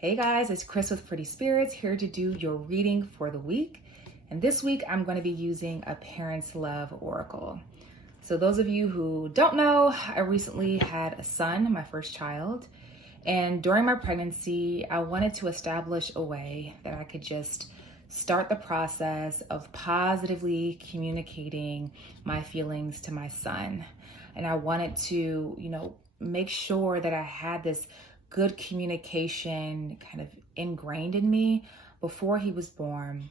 Hey guys, it's Chris with Pretty Spirits here to do your reading for the week. And this week I'm going to be using a Parent's Love Oracle. So those of you who don't know, I recently had a son, my first child. And during my pregnancy, I wanted to establish a way that I could just start the process of positively communicating my feelings to my son. And I wanted to, make sure that I had this good communication kind of ingrained in me before he was born.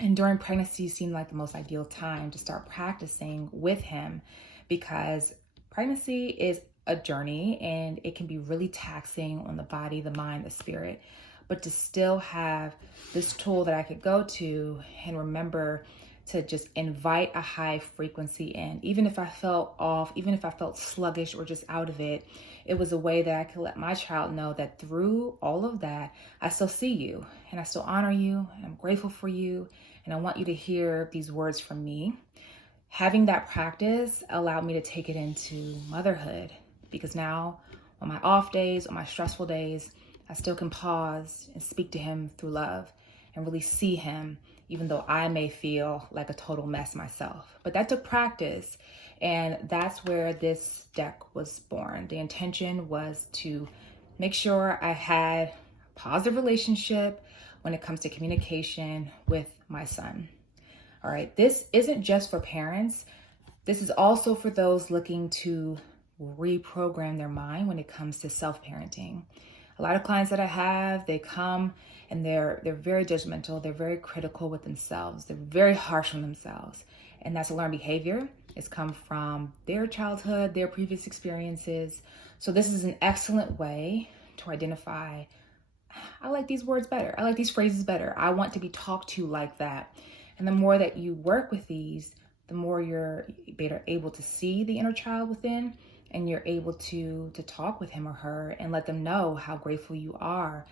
And during pregnancy seemed like the most ideal time to start practicing with him, because pregnancy is a journey and it can be really taxing on the body, the mind, the spirit. But to still have this tool that I could go to and remember to just invite a high frequency in, even if I felt off, even if I felt sluggish or just out of it, it was a way that I could let my child know that through all of that, I still see you and I still honor you and I'm grateful for you and I want you to hear these words from me. Having that practice allowed me to take it into motherhood, because now on my off days, on my stressful days, I still can pause and speak to him through love and really see him, even though I may feel like a total mess myself. But that took practice, and that's where this deck was born. The intention was to make sure I had a positive relationship when it comes to communication with my son. All right, this isn't just for parents. This is also for those looking to reprogram their mind when it comes to self-parenting. A lot of clients that I have, they come and they're very judgmental. They're very critical with themselves. They're very harsh on themselves. And that's a learned behavior. It's come from their childhood, their previous experiences. So this is an excellent way to identify, I like these words better. I like these phrases better. I want to be talked to like that. And the more that you work with these, the more you're better able to see the inner child within, and you're able to talk with him or her and let them know how grateful you are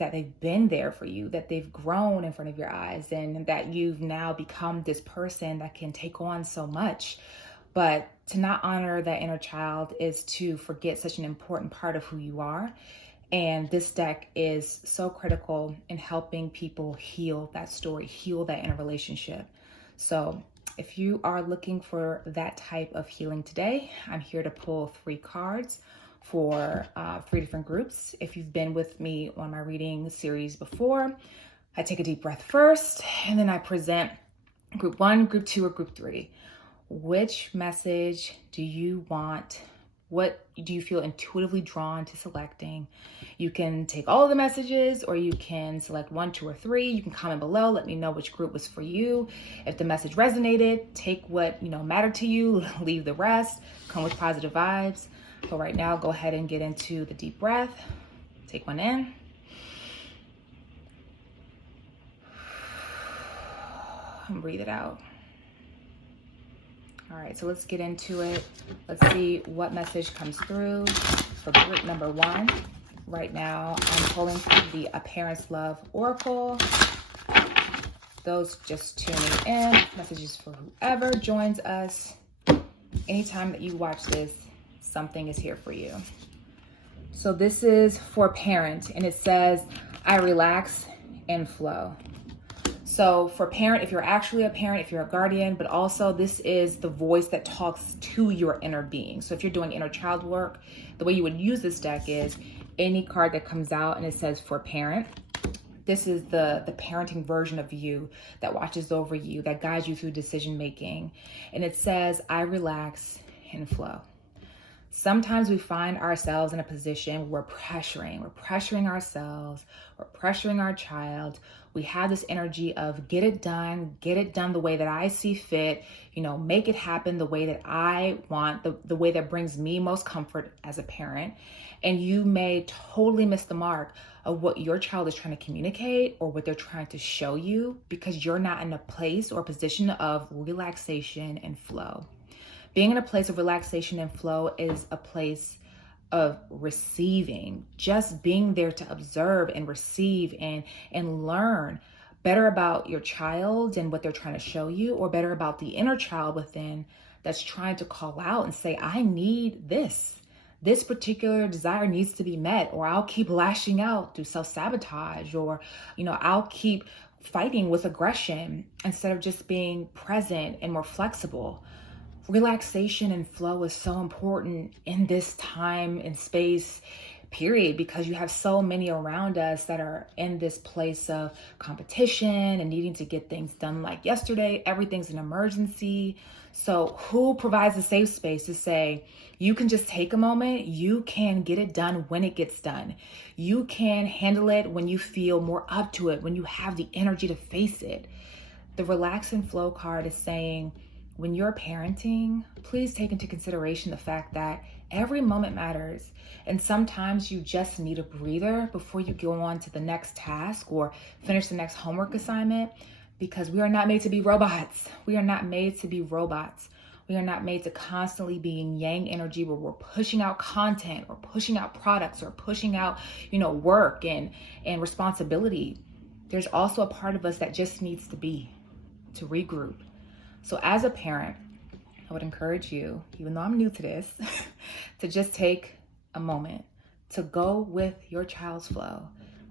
that they've been there for you, that they've grown in front of your eyes, and that you've now become this person that can take on so much. But to not honor that inner child is to forget such an important part of who you are. And this deck is so critical in helping people heal that story, heal that inner relationship. So if you are looking for that type of healing today, I'm here to pull 3 cards for 3 different groups. If you've been with me on my reading series before, I take a deep breath first, and then I present group 1, group 2, or group 3. Which message do you want? What do you feel intuitively drawn to selecting? You can take all of the messages, or you can select 1, 2, or 3. You can comment below. Let me know which group was for you. If the message resonated, take what mattered to you, leave the rest, come with positive vibes. But right now, go ahead and get into the deep breath. Take one in. And breathe it out. All right, so let's get into it. Let's see what message comes through for group number 1. Right now, I'm pulling through the A Parent's Love Oracle. Those just tuning in. Messages for whoever joins us. Anytime that you watch this, something is here for you. So this is for parent, and it says, I relax and flow. So for parent, if you're actually a parent, if you're a guardian, but also this is the voice that talks to your inner being. So if you're doing inner child work, the way you would use this deck is any card that comes out and it says for parent. This is the parenting version of you that watches over you, that guides you through decision making. And it says, I relax and flow. Sometimes we find ourselves in a position where we're pressuring ourselves, we're pressuring our child. We have this energy of get it done the way that I see fit, make it happen the way that I want, the way that brings me most comfort as a parent. And you may totally miss the mark of what your child is trying to communicate or what they're trying to show you, because you're not in a place or position of relaxation and flow. Being in a place of relaxation and flow is a place of receiving, just being there to observe and receive and learn better about your child and what they're trying to show you, or better about the inner child within that's trying to call out and say, I need this. this particular desire needs to be met, or I'll keep lashing out through self-sabotage, or, I'll keep fighting with aggression instead of just being present and more flexible. Relaxation and flow is so important in this time and space period, because you have so many around us that are in this place of competition and needing to get things done like yesterday. Everything's an emergency. So who provides a safe space to say, you can just take a moment, you can get it done when it gets done. You can handle it when you feel more up to it, when you have the energy to face it. The relax and flow card is saying, when you're parenting, please take into consideration the fact that every moment matters. And sometimes you just need a breather before you go on to the next task or finish the next homework assignment, because we are not made to be robots. We are not made to be robots. We are not made to constantly be in yang energy where we're pushing out content or pushing out products or pushing out, work and responsibility. There's also a part of us that just needs to regroup. So as a parent, I would encourage you, even though I'm new to this, to just take a moment to go with your child's flow.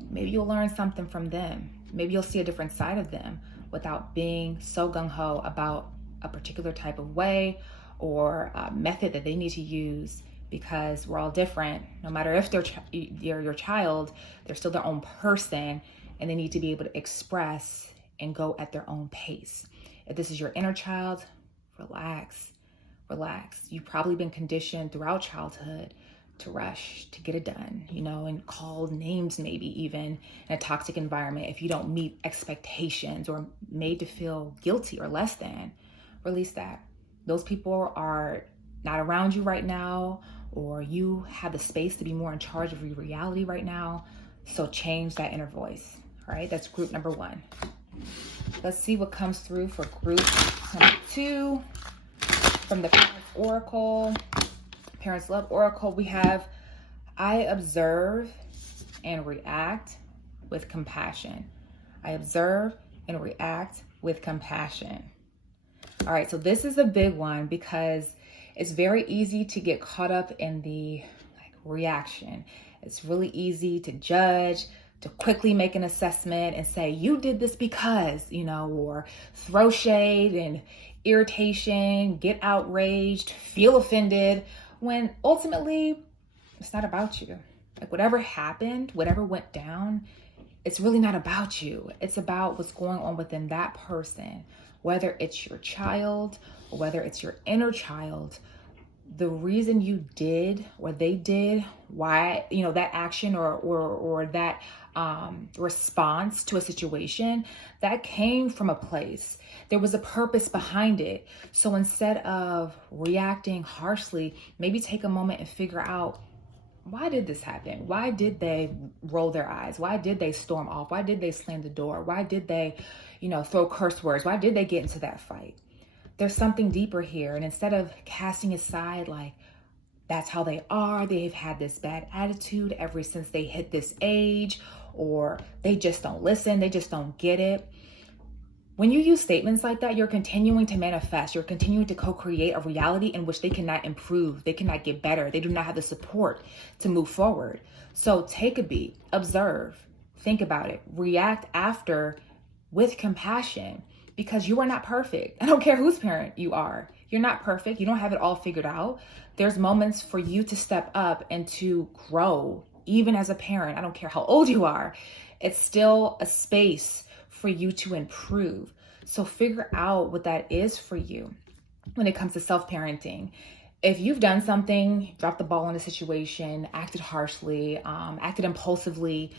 Maybe you'll learn something from them. Maybe you'll see a different side of them without being so gung-ho about a particular type of way or method that they need to use, because we're all different. No matter if they're your child, they're still their own person, and they need to be able to express and go at their own pace. If this is your inner child, relax. You've probably been conditioned throughout childhood to rush, to get it done, and called names, maybe even in a toxic environment if you don't meet expectations, or made to feel guilty or less than. Release that. Those people are not around you right now, or you have the space to be more in charge of your reality right now. So change that inner voice. All right, that's group number 1. Let's see what comes through for group number 2 from the Parents Oracle, Parents Love Oracle. We have, I observe and react with compassion. I observe and react with compassion. All right, so this is a big one, because it's very easy to get caught up in the reaction. It's really easy to judge, to quickly make an assessment and say, you did this because, or throw shade and irritation, get outraged, feel offended, when ultimately it's not about you. Whatever happened, whatever went down, it's really not about you. It's about what's going on within that person, whether it's your child or whether it's your inner child. The reason you did or they did, why, that action or that response to a situation, that came from a place. There was a purpose behind it. So instead of reacting harshly, maybe take a moment and figure out, why did this happen? Why did they roll their eyes? Why did they storm off? Why did they slam the door? Why did they, throw curse words? Why did they get into that fight? There's something deeper here. And instead of casting aside that's how they are, they've had this bad attitude ever since they hit this age, or they just don't listen, they just don't get it. When you use statements like that, you're continuing to manifest, you're continuing to co-create a reality in which they cannot improve, they cannot get better, they do not have the support to move forward. So take a beat, observe, think about it, react after with compassion, because you are not perfect. I don't care whose parent you are. You're not perfect. You don't have it all figured out. There's moments for you to step up and to grow, even as a parent. I don't care how old you are. It's still a space for you to improve. So figure out what that is for you when it comes to self-parenting. If you've done something, dropped the ball in a situation, acted harshly, acted impulsively,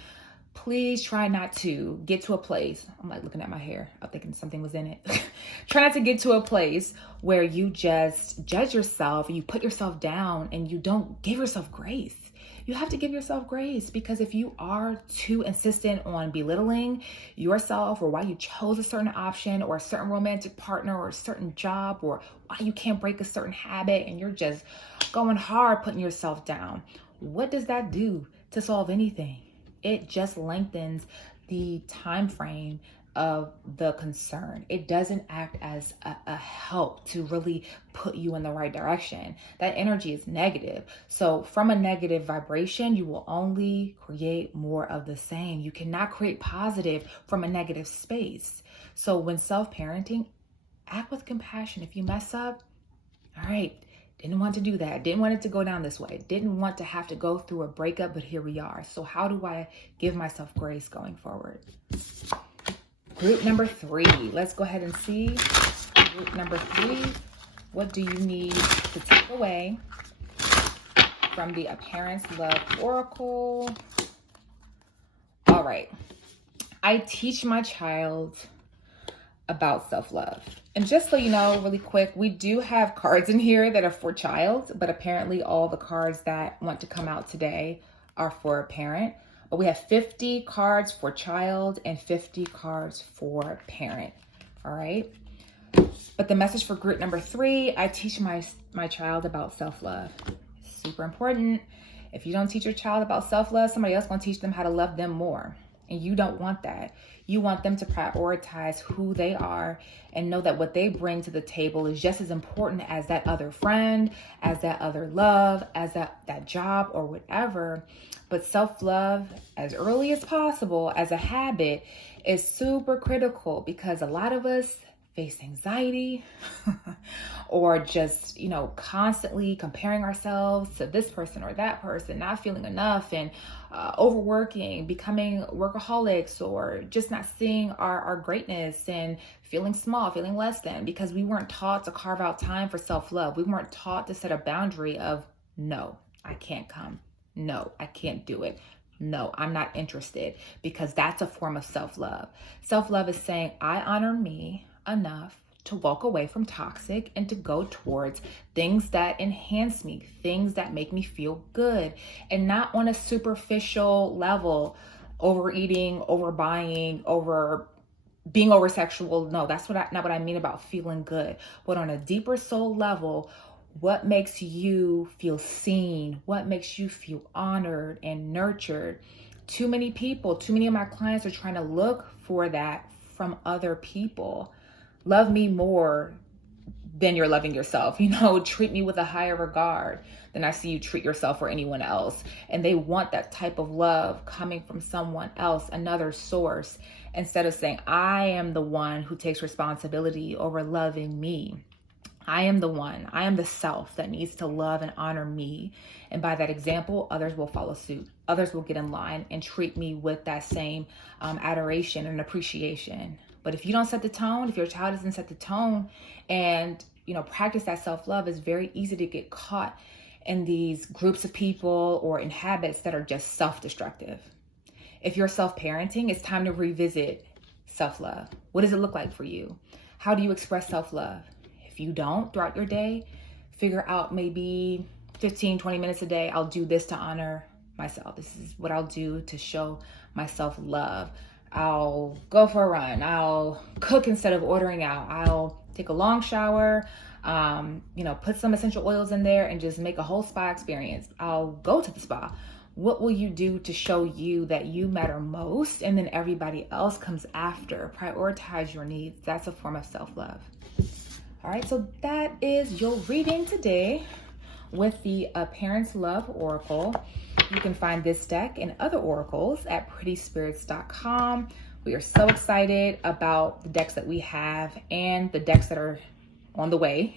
please try not to get to a place. I'm looking at my hair. I'm thinking something was in it. Try not to get to a place where you just judge yourself and you put yourself down and you don't give yourself grace. You have to give yourself grace, because if you are too insistent on belittling yourself, or why you chose a certain option or a certain romantic partner or a certain job, or why you can't break a certain habit, and you're just going hard putting yourself down, what does that do to solve anything? It just lengthens the time frame of the concern. It doesn't act as a help to really put you in the right direction. That energy is negative. So from a negative vibration, you will only create more of the same. You cannot create positive from a negative space. So when self-parenting, act with compassion. If you mess up, all right, didn't want to do that. Didn't want it to go down this way. Didn't want to have to go through a breakup, but here we are. So how do I give myself grace going forward? Group number 3. Let's go ahead and see. Group number 3. What do you need to take away from the A Parent's Love Oracle? All right. I teach my child about self-love. And just so you know, really quick, we do have cards in here that are for child, but apparently all the cards that want to come out today are for a parent. But we have 50 cards for child and 50 cards for parent. All right. But the message for group number 3, I teach my child about self-love. Super important. If you don't teach your child about self-love, somebody else going to teach them how to love them more. And you don't want that. You want them to prioritize who they are and know that what they bring to the table is just as important as that other friend, as that other love, as that job or whatever. But self-love, as early as possible, as a habit, is super critical because a lot of us face anxiety or just, constantly comparing ourselves to this person or that person, not feeling enough and overworking, becoming workaholics, or just not seeing our greatness and feeling small, feeling less than, because we weren't taught to carve out time for self-love. We weren't taught to set a boundary of, no, I can't come. No, I can't do it. No, I'm not interested, because that's a form of self-love. Self-love is saying, I honor me enough to walk away from toxic and to go towards things that enhance me, things that make me feel good, and not on a superficial level, overeating, overbuying, being over sexual. No, that's not what I mean about feeling good. But on a deeper soul level, what makes you feel seen? What makes you feel honored and nurtured? Too many of my clients are trying to look for that from other people. Love me more than you're loving yourself. Treat me with a higher regard than I see you treat yourself or anyone else. And they want that type of love coming from someone else, another source, instead of saying, I am the one who takes responsibility over loving me. I am the self that needs to love and honor me. And by that example, others will follow suit. Others will get in line and treat me with that same adoration and appreciation. But if you don't set the tone, if your child doesn't set the tone and, practice that self-love, it's very easy to get caught in these groups of people or in habits that are just self-destructive. If you're self-parenting, it's time to revisit self-love. What does it look like for you? How do you express self-love? If you don't throughout your day, figure out maybe 15, 20 minutes a day, I'll do this to honor myself. This is what I'll do to show myself love. I'll go for a run. I'll cook instead of ordering out. I'll take a long shower, put some essential oils in there and just make a whole spa experience. I'll go to the spa. What will you do to show you that you matter most and then everybody else comes after? Prioritize your needs. That's a form of self-love. All right, so that is your reading today with the A Parent's Love Oracle. You can find this deck and other oracles at prettyspirits.com. We are so excited about the decks that we have and the decks that are on the way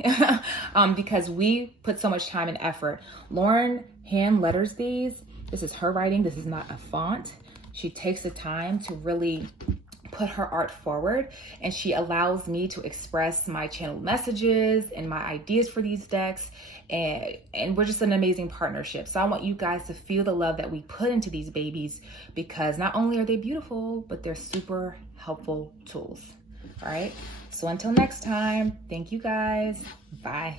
because we put so much time and effort. Lauren hand letters these. This is her writing. This is not a font. She takes the time to really put her art forward, and she allows me to express my channel messages and my ideas for these decks, and we're just an amazing partnership. So I want you guys to feel the love that we put into these babies, because not only are they beautiful, but they're super helpful tools. All right, so until next time, thank you guys. Bye.